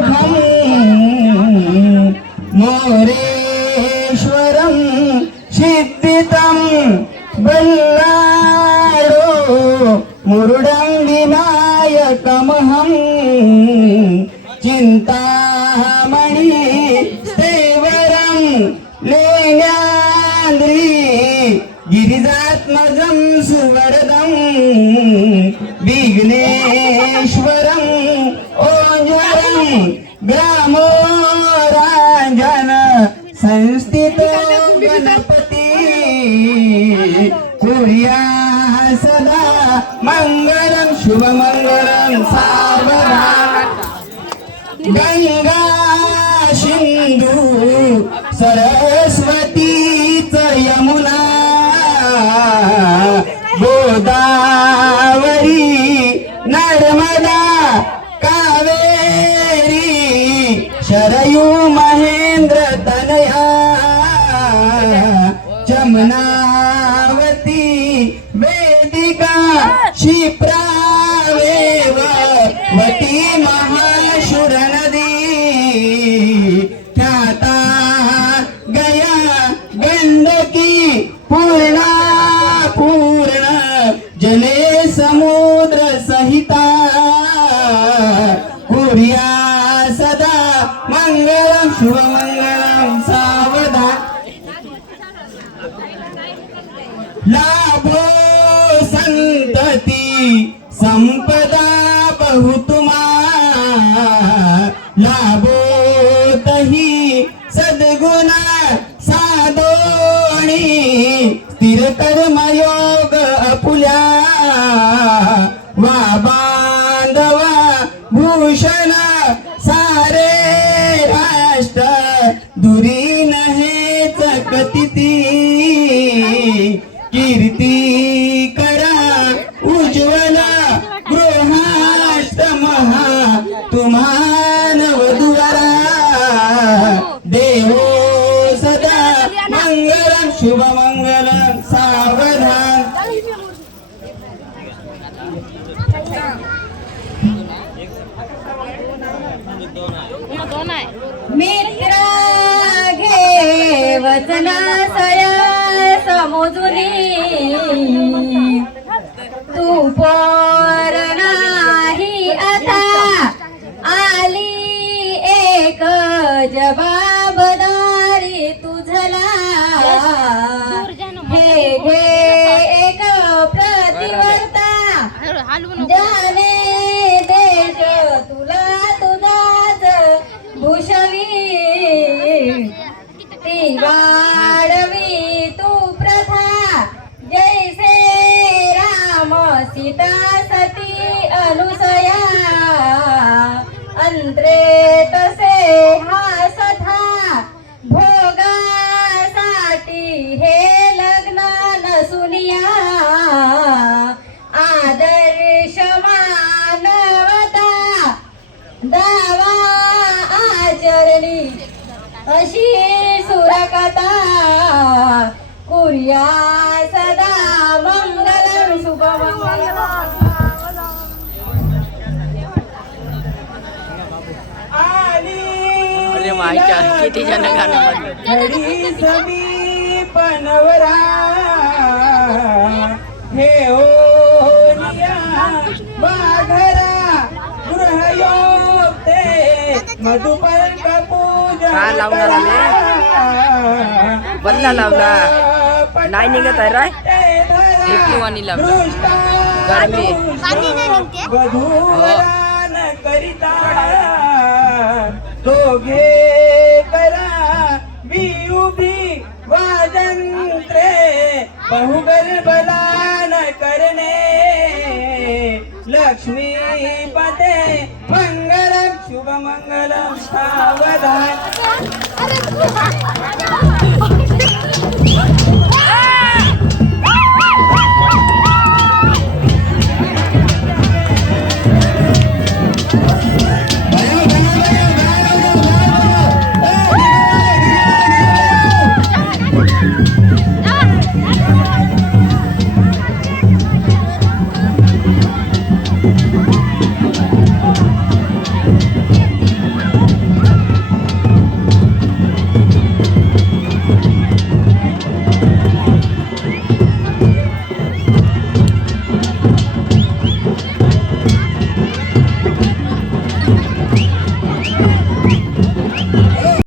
सुखम मोरेश्वरम सिद्धितं बल्लाडो मुरुडं विनायकमहं चिंतामणि स्थैवरं लेण्याद्रि गिरिजात्मजं सुवरदं विघ्नेश्वरं ओंजरं ग्रामो राजन संस्थितो गणपती कुर्या सदा मंगलम शुभमंगलम सावधान गंगा सिंधू सरस्वती च यमुना गोदावरी नर्मदा कावेरी शरयू महेंद्र तनया जमुनावती वेदिका क्षिप्रावेव वटी महाशुर नदी ख्याता गया गंडकी पूर्णा पूर्ण जले समुद्र सहिता कुर्या सदा मंगलम शुभमंगलम सावधान लाभो संतती संपदा बहुतुमा लाभो तही सद्गुणा साधोणी स्थिर कर्मयोग अपुल्या वा बांधवा भूषण सारे राष्ट्र दुरी नहेच कतिती कीर्ती करा उज्ज्वल गृहाष्टमहा तुम्हान वधुवरा देवो सदा मंगलम शुभमंगलम सावधान मित्र घे वचनासया समोजुनी तू पोर नाही आता आली एक जबाबदारी तुझला हे घे एक प्रतिवर्ता जाने देश तुला तुझाच भूषवी ती वाढवी तू प्रथा जैसे राम सीता सती अनुसया अंत्रे तसे हा सथा भोगासाठी हे लग्न नसुनिया आदर्श मानवता दावा आचरणी अशी सुरकता कुर्या सदा मंगलम शुभमंगलम अरे माईच्या किती जण गाणं पनवरा हे ओनिया बाघरा गृहयोक्ते मधुपर्क पूजा हा लावणार बल्ला लावला नाही निघत आहे राय लिपीवाणी लावला गरमी वधूवरान करिता दोघे करा बिउबी वाजंत्रे बहुगर्भदान करणे लक्ष्मीपते मंगलम शुभमंगलम सावधान